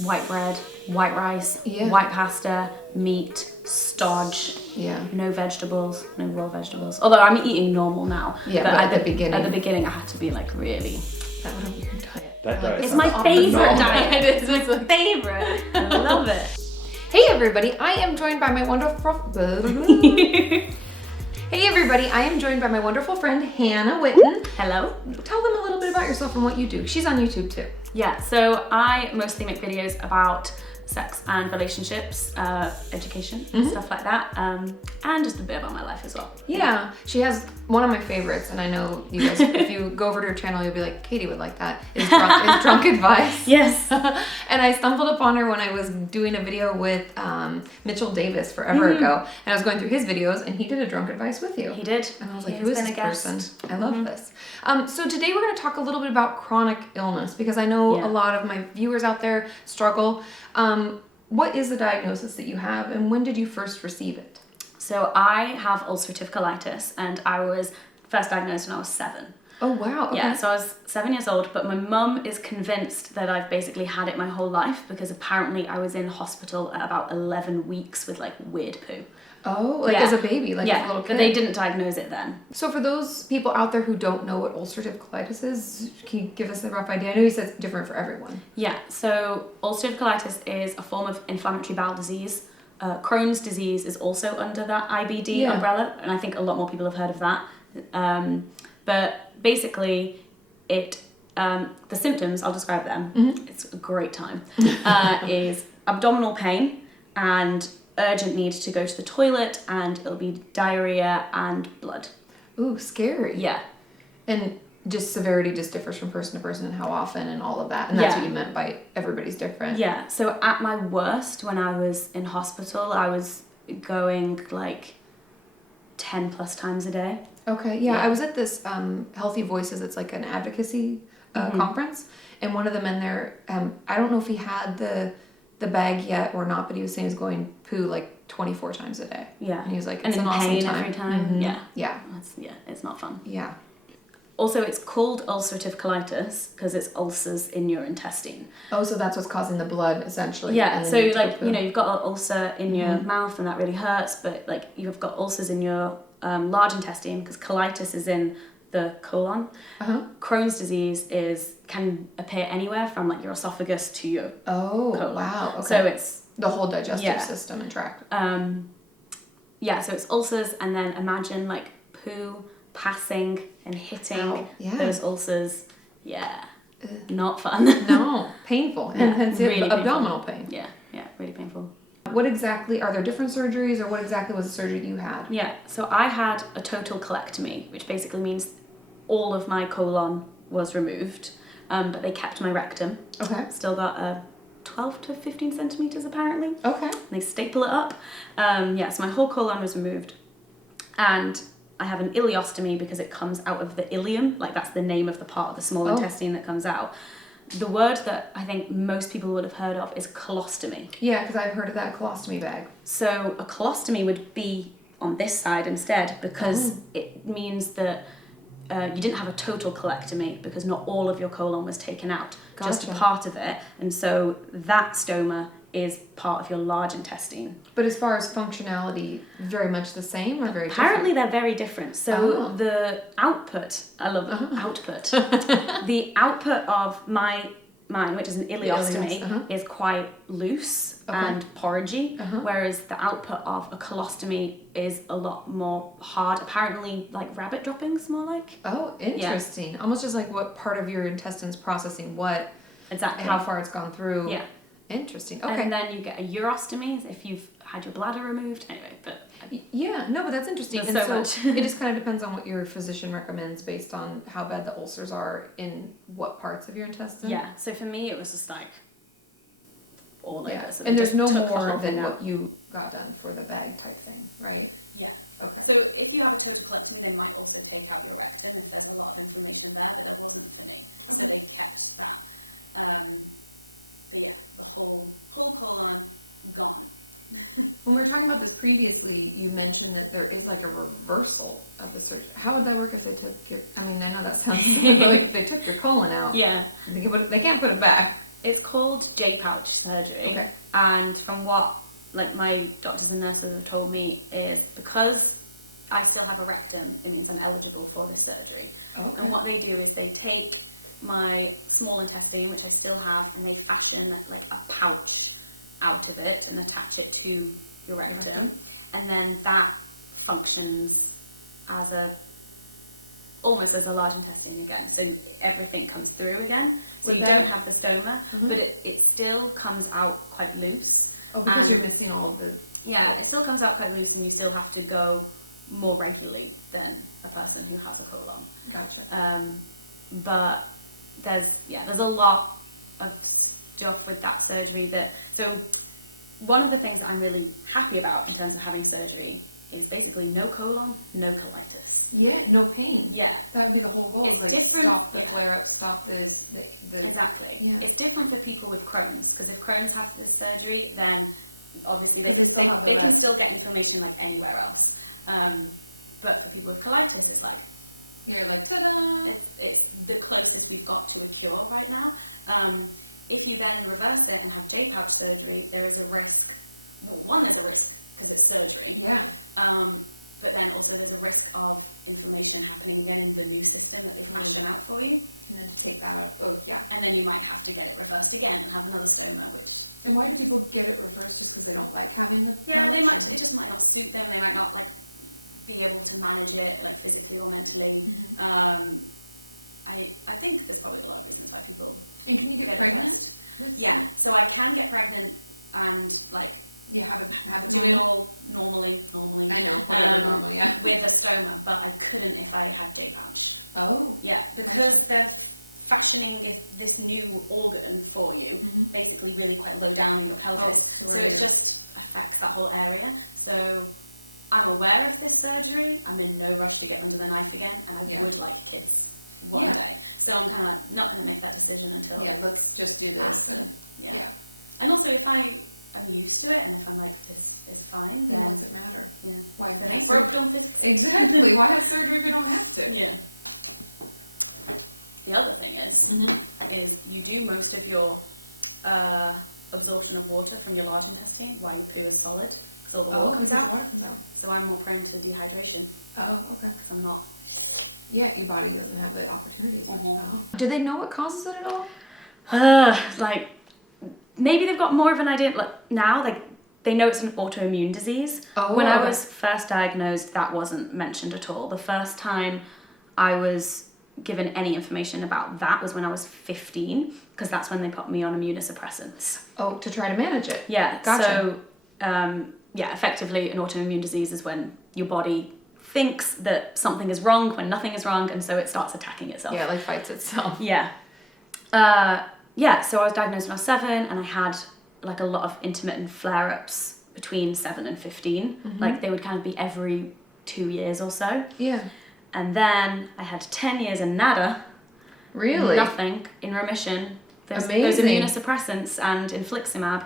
white bread, white rice, white pasta, meat, stodge. Yeah. No vegetables, no raw vegetables. Although I'm eating normal now. Yeah, but at the beginning. At the beginning, I had to be like really. That would be your diet. It's my favorite diet. It's my favorite. I love it. Hey everybody, I am joined by my wonderful. Hey everybody, I am joined by my wonderful friend Hannah Witton. Hello. Tell them a little bit about yourself and what you do. She's on YouTube too. Yeah, so I mostly make videos about sex and relationships, education, stuff like that, and just a bit about my life as well. Yeah, she has one of my favorites, and I know you guys, if you go over to her channel, you'll be like, Katie would like that, is drunk advice. Yes. And I stumbled upon her when I was doing a video with Mitchell Davis forever ago, and I was going through his videos, and he did a drunk advice with you. He did. And I was like, who is this person? I love this. So today we're going to talk a little bit about chronic illness, because I know a lot of my viewers out there struggle. What is the diagnosis that you have, and when did you first receive it? So I have ulcerative colitis, and I was first diagnosed when I was 7. Oh wow. Okay. Yeah, so I was 7 years old, but my mum is convinced that I've basically had it my whole life, because apparently I was in hospital at about 11 weeks with like weird poo. Oh, like as a baby, like a little kid. But they didn't diagnose it then. So for those people out there who don't know what ulcerative colitis is, can you give us a rough idea? I know you said it's different for everyone. Yeah, so ulcerative colitis is a form of inflammatory bowel disease. Crohn's disease is also under that IBD umbrella, and I think a lot more people have heard of that. But basically, the symptoms, I'll describe them, it's a great time, is abdominal pain and urgent need to go to the toilet, and it'll be diarrhea and blood. Ooh, scary. Yeah. And just severity just differs from person to person and how often and all of that. And that's what you meant by everybody's different. Yeah. So at my worst, when I was in hospital, I was going like 10 plus times a day. Okay. Yeah. I was at this Healthy Voices. It's like an advocacy conference. And one of the men there, I don't know if he had the bag yet or not, but he was saying he was going poo like 24 times a day. Yeah. And he was like, it's an awesome pain time. Every time. Yeah. Yeah. It's not fun. Yeah. Also, it's called ulcerative colitis because it's ulcers in your intestine. Oh, so that's what's causing the blood, essentially. Yeah, so like, you've got an ulcer in your mouth and that really hurts, but like you've got ulcers in your large intestine because colitis is in the colon. Crohn's disease can appear anywhere from like your esophagus to your colon. Wow. Okay. So it's the whole digestive system and tract. So it's ulcers, and then imagine like poo passing and hitting those ulcers. Not fun. No, painful. And hence really abdominal pain. Yeah, really painful. What exactly, are there different surgeries, or what exactly was the surgery you had? Yeah, so I had a total colectomy, which basically means all of my colon was removed, but they kept my rectum. Okay. Still got 12 to 15 centimeters apparently. Okay. And they staple it up. So my whole colon was removed, and I have an ileostomy because it comes out of the ileum, like that's the name of the part of the small intestine that comes out. The word that I think most people would have heard of is colostomy. Yeah, because I've heard of that colostomy bag. So a colostomy would be on this side instead, because it means that you didn't have a total colectomy because not all of your colon was taken out, just a part of it. And so that stoma is part of your large intestine. But as far as functionality, very much the same or very different? Apparently they're very different. So the output, I love output. The output of mine, which is an ileostomy, is quite loose and porridgey, whereas the output of a colostomy is a lot more hard. Apparently like rabbit droppings, more like. Oh, interesting. Almost just like what part of your intestine's processing what. Exactly. How far it's gone through. Yeah. Interesting. Okay. And then you get a urostomy if you've had your bladder removed. Anyway, but but that's interesting. And so much. It just kind of depends on what your physician recommends based on how bad the ulcers are in what parts of your intestine. Yeah. So for me, it was just like all over. So and there's no more than what you got done for the bag type thing, right? Yeah. Okay. So if you have a total colectomy, they might also take out your rectum if there's a lot of inflammation there, but that wasn't for me. Okay. So they kept that. But yeah, the whole colon gone. When we were talking about this previously, you mentioned that there is like a reversal of the surgery. How would that work if they took your, I mean, I know that sounds like if they took your colon out. Yeah. They can't put it back. It's called J-pouch surgery. Okay. And from what like my doctors and nurses have told me is because I still have a rectum, it means I'm eligible for this surgery. Okay. And what they do is they take my small intestine, which I still have, and they fashion like a pouch out of it and attach it to your rectum. And then that functions as almost as a large intestine again. So everything comes through again. So you don't have the stoma, but it still comes out quite loose. Oh, because you're missing all of the... Yeah, it still comes out quite loose and you still have to go more regularly than a person who has a colon. Gotcha. But there's a lot of stuff with that surgery so one of the things that I'm really happy about in terms of having surgery is basically no colon, no colitis. Yeah, no pain. Yeah. That would be the whole goal. It's like different, stop the flare-up, stop this... Exactly. Yeah. It's different for people with Crohn's, because if Crohn's have this surgery, then obviously they can still get inflammation like anywhere else. But for people with colitis, it's like... You're like, ta-da! It's the closest we've got to a cure right now. If you then reverse it and have J-pouch surgery, there is a risk... Well, one, there's a risk because it's surgery. Yeah. But then also there's a risk of inflammation happening again in the new system that they fashion out for you. And then to take that out, oh yeah. And then you might have to get it reversed again and have another stoma, which... And why do people get it reversed? Just because they don't like having the pouch? It just might not suit them. They might not like be able to manage it like physically or mentally. I think there's probably a lot of reasons why people... And can you get pregnant? Yeah, so I can get pregnant and like... Yeah, have it do it all normally. I know, whatever normal, yeah. With a stoma, but I couldn't if I had J-pouch. Oh. Yeah, because they're fashioning this new organ for you, basically really quite low down in your pelvis. So it just affects that whole area. So I'm aware of this surgery. I'm in no rush to get under the knife again, and I would like kids one day. So I'm kind of like not going to make that decision until... Yeah, let's just do this. And also if I'm used to it, and if I'm like, this is fine, then... What does it matter? Yeah. Why if it ain't broke, don't fix it. Exactly. Why have surgery if you don't have to? Yeah. The other thing is you do most of your absorption of water from your large intestine while your poo is solid, because all the water comes out. So I'm more prone to dehydration. Oh, okay. Because I'm not... Yeah, your body doesn't have the opportunities. Do they know what causes it at all? Like... Maybe they've got more of an idea now, like they know it's an autoimmune disease. When I was first diagnosed, that wasn't mentioned at all. The first time I was given any information about that was when I was 15, because that's when they put me on immunosuppressants. Oh, to try to manage it. Yeah. Gotcha. So, effectively an autoimmune disease is when your body thinks that something is wrong when nothing is wrong, and so it starts attacking itself. Yeah, like fights itself. Yeah. So I was diagnosed when I was 7, and I had like a lot of intermittent flare-ups between 7 and 15. Like they would kind of be every 2 years or so. Yeah. And then I had 10 years and nada. Really? Nothing in remission. Those immunosuppressants and infliximab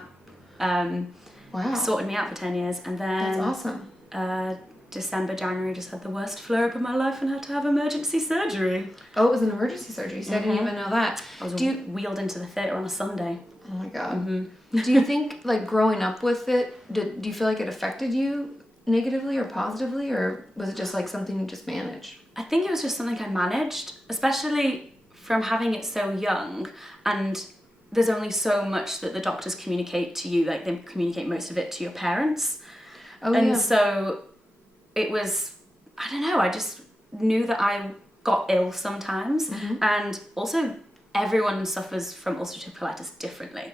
sorted me out for 10 years. And then... That's awesome. December, January, just had the worst flare-up of my life and had to have emergency surgery. Oh, it was an emergency surgery. So I didn't even know that. I was wheeled into the theatre on a Sunday. Oh my God. Do you think, like, growing up with it, do you feel like it affected you negatively or positively, or was it just like something you just managed? I think it was just something I managed, especially from having it so young, and there's only so much that the doctors communicate to you, like they communicate most of it to your parents. So it was, I don't know, I just knew that I got ill sometimes, and also everyone suffers from ulcerative colitis differently,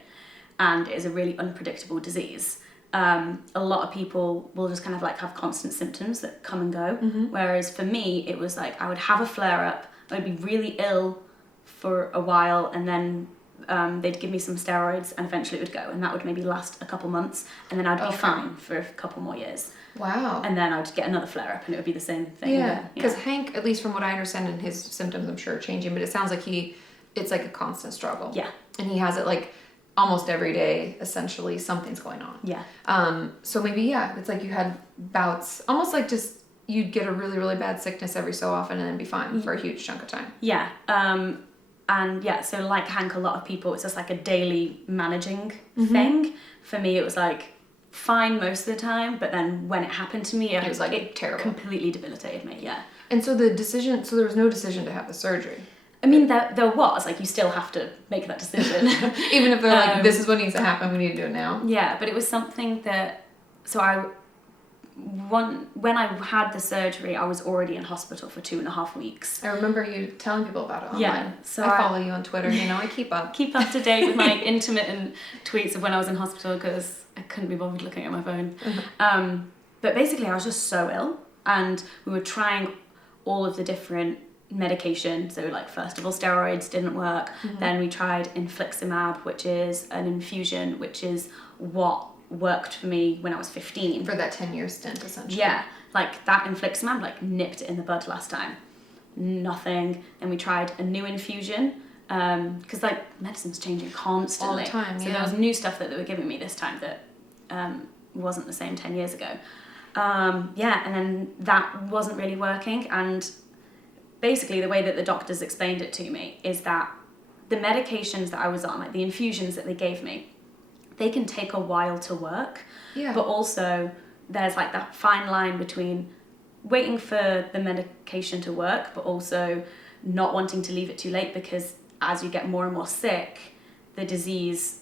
and it is a really unpredictable disease. A lot of people will just kind of like have constant symptoms that come and go, whereas for me it was like I would have a flare-up, I'd be really ill for a while, and then they'd give me some steroids and eventually it would go, and that would maybe last a couple months, and then I'd be fine for a couple more years. Wow. And then I'd get another flare-up and it would be the same thing. Yeah, because Hank, at least from what I understand, and his symptoms I'm sure are changing, but it sounds like it's like a constant struggle. Yeah. And he has it like almost every day, essentially, something's going on. Yeah. So maybe, it's like you had bouts, almost like just you'd get a really, really bad sickness every so often and then be fine for a huge chunk of time. Yeah. And yeah, so like Hank, a lot of people, it's just like a daily managing thing. For me, it was like fine most of the time, but then when it happened to me, it was like it terrible. Completely debilitated me, yeah. And so there was no decision to have the surgery? I mean, there was, like, you still have to make that decision. Even if they're like, this is what needs to happen, we need to do it now? Yeah, but it was something that, when I had the surgery, I was already in hospital for 2.5 weeks. I remember you telling people about it online. Yeah, so I follow you on Twitter, you know, I keep up. Keep up to date with my intermittent tweets of when I was in hospital because I couldn't be bothered looking at my phone. But basically I was just so ill, and we were trying all of the different medication. So like, first of all, steroids didn't work. Then we tried infliximab, which is an infusion, which is what worked for me when I was 15. For that 10-year stint, essentially. Yeah, like that infliximab like nipped it in the bud last time. Nothing. Then we tried a new infusion, because like medicine's changing constantly. All the time, so there was new stuff that they were giving me this time that wasn't the same 10 years ago. And then that wasn't really working, and basically the way that the doctors explained it to me is that the medications that I was on, like the infusions that they gave me, they can take a while to work, but also there's like that fine line between waiting for the medication to work but also not wanting to leave it too late, because as you get more and more sick, the disease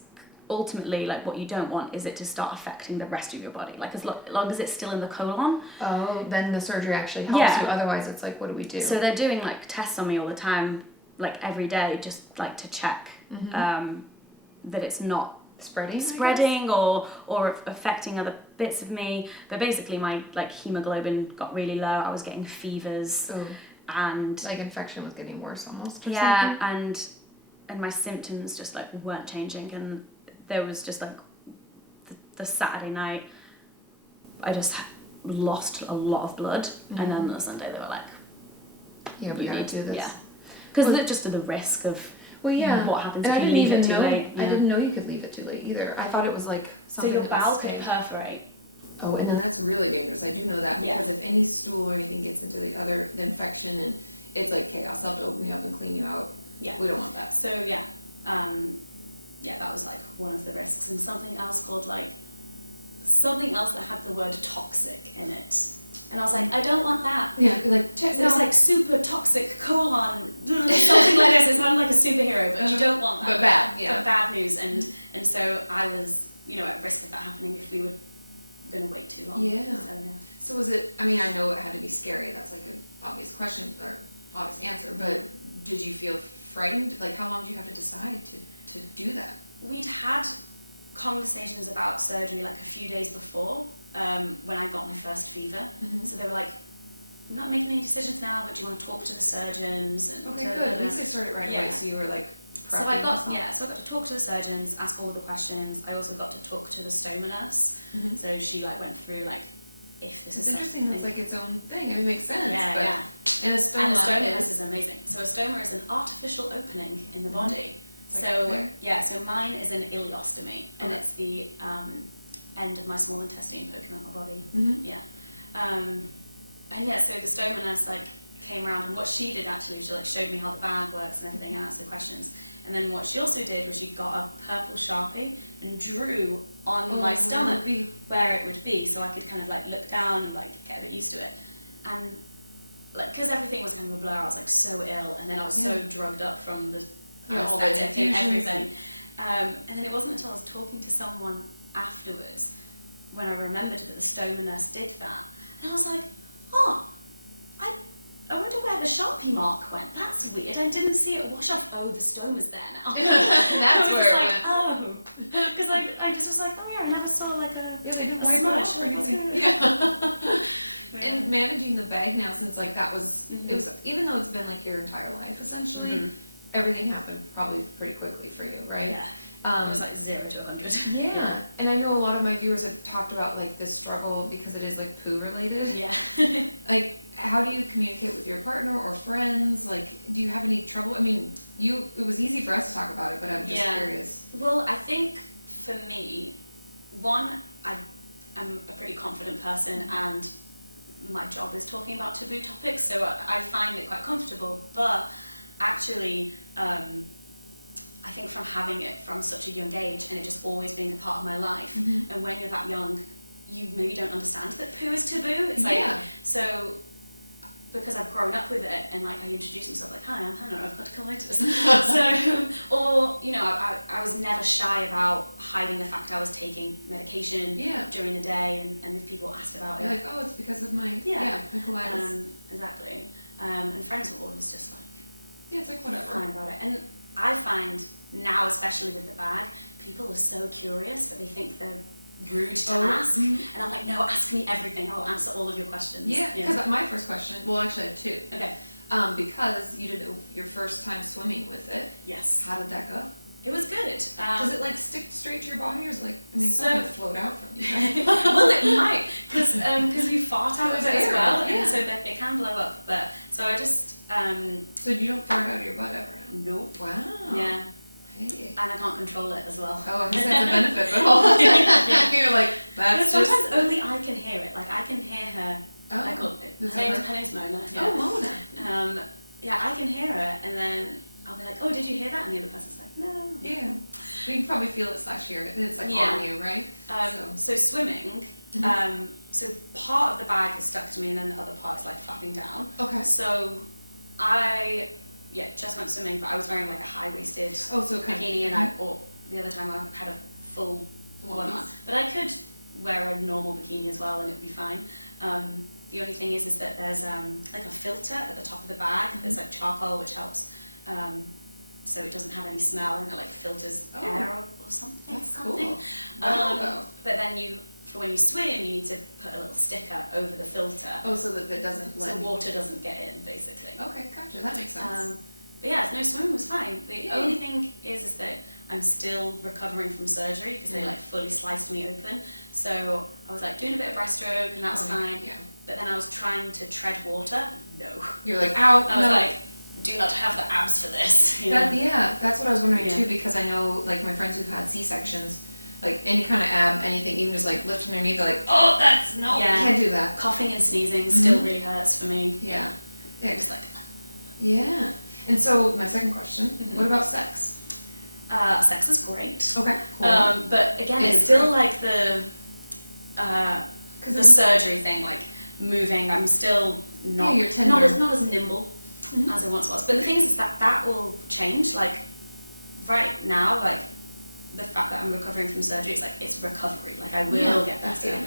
ultimately, like, what you don't want is it to start affecting the rest of your body. Like, as long as it's still in the colon. Oh, then the surgery actually helps you. Otherwise, it's like, what do we do? So they're doing like tests on me all the time, like every day, just like to check that it's not spreading or affecting other bits of me. But basically, my like hemoglobin got really low. I was getting fevers, and like infection was getting worse almost. Or something. and my symptoms just like weren't changing, and there was just like the Saturday night, I just lost a lot of blood, and then the Sunday they were like, yeah, we gotta do this. Yeah, because just of the risk of what happens and if you leave it too late. I didn't know you could leave it too late either. I thought it was like something. So your bowel could perforate. Oh, and then that's really dangerous. I do know that, because if any stool or anything gets into the infection, and it's like chaos. They'll have to open you up and clean you out. Yeah, we don't want that. So that was like one of the risks, and something else that had the word toxic in it. And I was like, I don't want that. Yeah, like, so it's like super toxic colon, something like this. It sounded like a superhero, but you don't want that. But bad, yeah. But bad news, and so I was, at risk of that happening if we were going to wait too long. Yeah. So was it, I mean, I know it had to be scary. That's like an obvious question, or obvious answer, but did you feel frightened? Like, how long did you have to decide to do that? We'd had conversations about surgery like a few days before, when I got my first fever. So they were like, I'm not making any decisions now, but do you want to talk to the surgeons? And okay, good. At least they started right away, so you were like so I got to talk to the surgeons, ask all the questions. I also got to talk to the stoma nurse. So she like went through like, if this is interesting. That's like its own thing. It makes sense. Yeah. And a stoma is amazing. So a stoma is an artificial opening in the body. So mine is an ileostomy, and it's the end of my small intestine poking out my body. So the stoma nurse like came around, and what she did actually, she like showed me how the bag works and everything, and answered questions. And then what she also did was she got a purple Sharpie and drew on my stomach where it would be, so I could kind of like look down and like get a bit used to it. And like, because everything was kind of a blur, I was like so ill, and then I was so drugged up from the anesthetic and everything. And then it wasn't until I was talking to someone afterwards when I remembered that the stoma nurse did that, and I was like, I wonder where the Sharpie mark went. That's weird. I didn't see it wash off. Oh, the stoma's there now. That's I was where like, oh, because I just was like, oh yeah, I never saw like a they didn't smudge. Or anything. And managing the bag now, since like that was it was, even though it's been like your entire life essentially, everything happened probably pretty quickly for you, right? Yeah. It was like 0 to 100. Yeah. And I know a lot of my viewers have talked about like this struggle because it is like poo related. Yeah. Like, how do you communicate with your partner or friends? Like, do you have any trouble? I mean, it was easy for us to talk about it, but I'm just curious. Well, I think for me, one, I'm a pretty confident person, and my job is talking about taboo topics, so I find it quite comfortable, but actually, I think from having it from such a young age and it just always being a part of my life, and when you're that young, you maybe don't understand that poo is taboo. It's like, so because I've grown up with it and like I introduce myself like, hi, I'm Hannah, I've got colitis. So, or, you know, I was never shy about hiding the fact I was taking medication during the day, and if people asked about You're it. like, oh, it's because of my, my colitis. Exactly. And friends were always just like, it's like whatever. Fine about it. And I find now, especially with the bag, people are so curious, but they think they're rude to ask. And I'm like, no, ask me everything. I'll answer all of your questions. Yeah, because my first question, well, actually I have two. Okay. Because you did your first time swimming with it. Yes. How did that go? It was good. Does it like stick straight to your body, or is it like, I mean, it's not going to float out from you, right? Well, it might, because you fart out of it as well, and so that it can blow up. But so I just. So you don't fart out of your butt ever? Nope. Wow. Yeah. Hey. And I can't control it as well. Oh, I guess that's a benefit, but all the time you're like, that's but sometimes only I can hear it. Like I can hear her. Oh. Her name's Mona. Yeah. Oh, Mona. Yeah, I can hear her, and then I'll be like, oh, did you hear that? And the other person's like, no. Yeah. But you can probably feel it / hear it. It's like on you, right? So swimming, so part of the bag is stuck to me and then the other part is like flapping down. Okay. So I just went swimming, but I was wearing like a high-waisted bikini, and or the other time I had a full one on. But I could wear a normal bikini as well and it would be fine. The only thing is that there's like a filter at the top of the bag. There's like charcoal which helps so it doesn't have any smell, and it like filters air or something. That's cool. But then for when you swim, you need to put a little sticker over the filter. Oh, so that it doesn't so water doesn't get in, basically. Okay, gotcha. That makes sense. But yeah, no, swimming was fine. The only thing is that I'm still recovering from surgery because they like fully sliced me open. So I was like doing a bit of breaststroke and that was fine. Yeah. But then I was trying to tread water. No. You're like, ow. I was like, do not have the abs for this. You know? That's what I was wondering too, because I know like my friends who've had C-sections, like any kind of ab, anything, even just like lifting their knee, they're like, oh, that's can't do that. Coughing and sneezing still really hurts for me. Yeah. Yeah, just like. Yeah. And so my second question, what about sex? Sex is great. Okay, cool. But again, it's still like the surgery thing, like moving. I'm still not as nimble as I once was. But the thing is that will change. Like right now, like the fact that I'm recovering from surgery, it's like it's recovery. Like I will get better.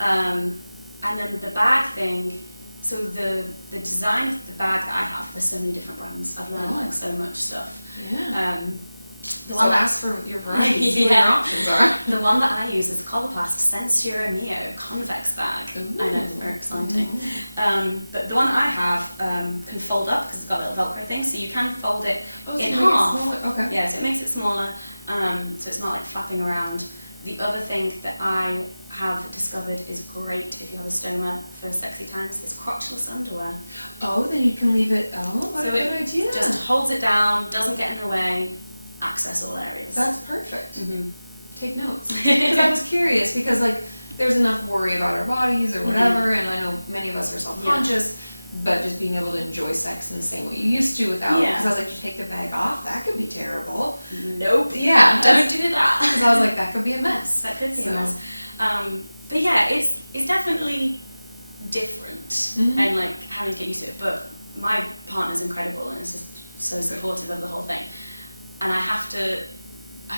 And then the bag thing. So the design of the bag that I have, there's so many different brands. I've learned like so much stuff. Yeah. Ask for your variety, see what your options are. The one that I use is the Coloplast Sensura Mio convex bag. Ooh. I know, it's very exciting. But the one that I have can fold up because it's got a little Velcro thing, so you can fold it in half. Okay. Yeah, so it makes it smaller, so it's not like flapping around. The other thing that I have discovered is great if you have a stoma for sexy times is crotchless underwear. Oh, then you can leave it. Oh, what a good idea. Just holds it down, doesn't get in the way, access all areas. That's perfect. Take notes. Because I was curious, because like there's enough worry about our bodies or whatever, and I know many of us are self-conscious, but just being able to enjoy sex in the same way you used to without, because I was like, you take the bag off, that could be terrible. Nope. Yeah. Don't do that. Because I was like, that could be a mess. That could be a mess. But yeah, it's definitely different and like having to get used to it. But my partner's incredible and is just so supportive of the whole thing. And I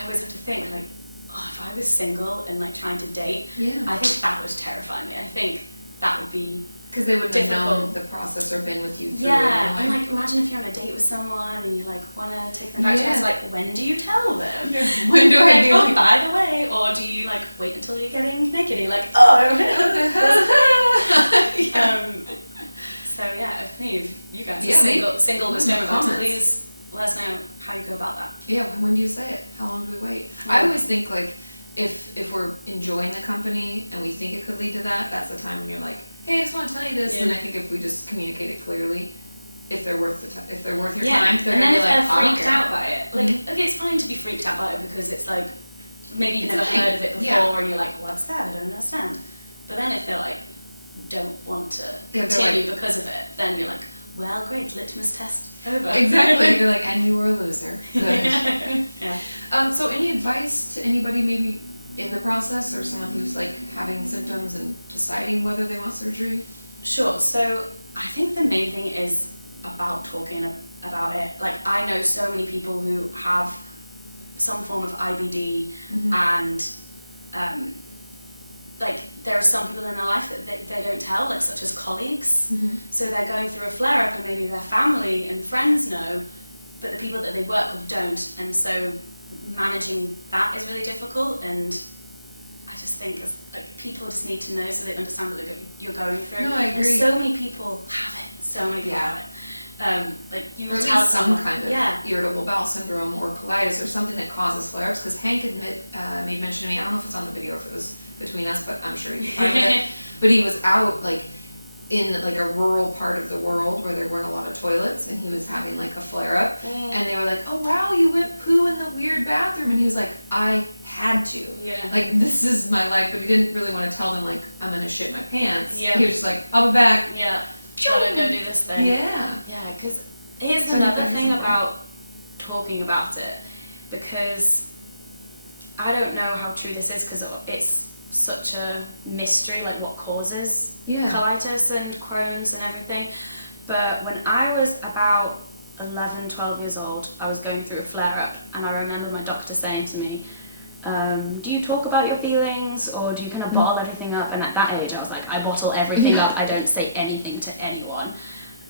always have to think like, oh, if I was single and like trying to date, I think that would terrify me. I think that would be because they wouldn't have known the process or been with you through it. And like imagine if you're on a date with someone and you like want to take them back to house, like when do you tell them? When do I do it? By the way, or do you like wait until you're getting naked and you're like, oh, so yeah, if you guys are single with stoma, please let us know how you go about that. Yeah, when do you say it? How long do we wait? I always think like if we're enjoying the company and we think it could lead to that, that's the time when you're like, hey, I just want to tell you this, and I think if we just communicate it clearly, if they're worth your time, they're and then if they're freaked out by it, like okay, it's fine to be freaked out by it because it's like maybe you've never heard of it before, and you're like, what's that? I don't understand. But then if they're like don't want to continue because of it, then you're like, well, great, litmus test over. Exactly. You're like, and you were a loser. Good. Yeah. So any advice to anybody maybe in the process, or someone who's like having symptoms and deciding whether they want surgery? Sure. So I think the main thing is about talking about it. Like, I know so many people who have some form of IBD, and like, there are some people in their life that they don't tell, like, such as colleagues. So they're going through a flare-up and maybe their family and friends know, but the people that they work with don't. And so managing that is really difficult, and I just think like, people just need to know so they understand what you're going through. No, I agree. And so many people have it. So many people have it. Like, you or will at tell least some someone, kind of irritable bowel syndrome or colitis or something that causes flare-ups, because Hank made mention to me, I don't know if it's on the video or if it was between us, but I'm sure you found it, but he was out like in like a rural part of the world where there weren't a lot of toilets, and he was having like a flare-up, and they were like, oh wow, you went poo in the weird bathroom, and he was like, I had to. Like, this is my life, but he didn't really want to tell them like, I'm gonna shit my pants. He was just like, I'll be back. Gotta go do this thing. Yeah, because here's another thing about talking about it, because I don't know how true this is, because it's such a mystery, like what causes colitis and Crohn's and everything. But when I was about 11, 12 years old, I was going through a flare-up, and I remember my doctor saying to me, do you talk about your feelings, or do you kind of bottle everything up? And at that age I was like, I bottle everything up, I don't say anything to anyone.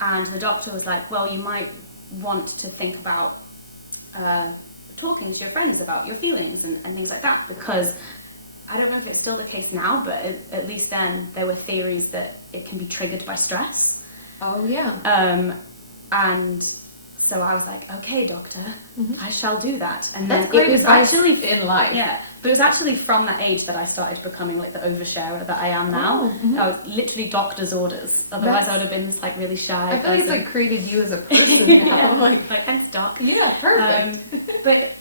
And the doctor was like, well, you might want to think about talking to your friends about your feelings and things like that, because I don't know if it's still the case now, but at least then there were theories that it can be triggered by stress. Oh yeah. And so I was like, okay, doctor, I shall do that. And that's then great it was advice actually in life. But it was actually from that age that I started becoming like the oversharer that I am now. I was literally doctor's orders. Otherwise I would have been this like really shy I feel like it's like created you as a person now. like thanks, doc. Yeah, perfect. But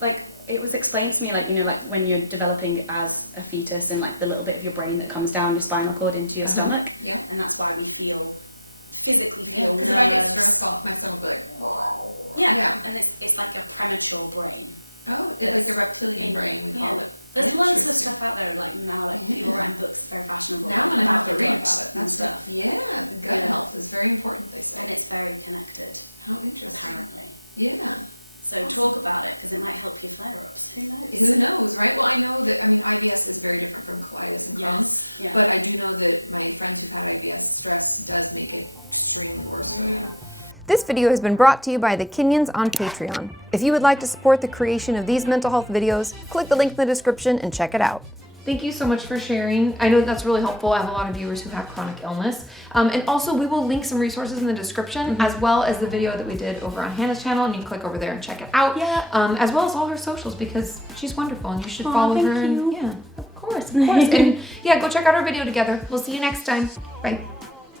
like, it was explained to me, like, you know, like when you're developing as a fetus, and like the little bit of your brain that comes down your spinal cord into your stomach, and that's why we physically feel because if I get stressed off, my stomach will be like, and it's like a premature brain. Oh, it's like the reptilian brain, we call it. There's lots of stuff out there, like now, like people write books, very fashionable. Now I'm gonna have to read about it and stuff. Yeah, the gut health is very important, they say. And it's very connected. How interesting. Apparently. Yeah. So talk about it, because it might help your flare-ups. Who knows? Who knows, right? Well, I know that, I mean, IBS is very different from colitis and Crohn's, but I do know that my friends who've had IBS, stress does make it extremely worse for them. This video has been brought to you by the Kenyans on Patreon. If you would like to support the creation of these mental health videos, click the link in the description and check it out. Thank you so much for sharing. I know that's really helpful. I have a lot of viewers who have chronic illness. And also we will link some resources in the description, as well as the video that we did over on Hannah's channel, and you can click over there and check it out. As well as all her socials, because she's wonderful and you should follow her. Thank you. And, of course. And yeah, go check out our video together. We'll see you next time. Bye.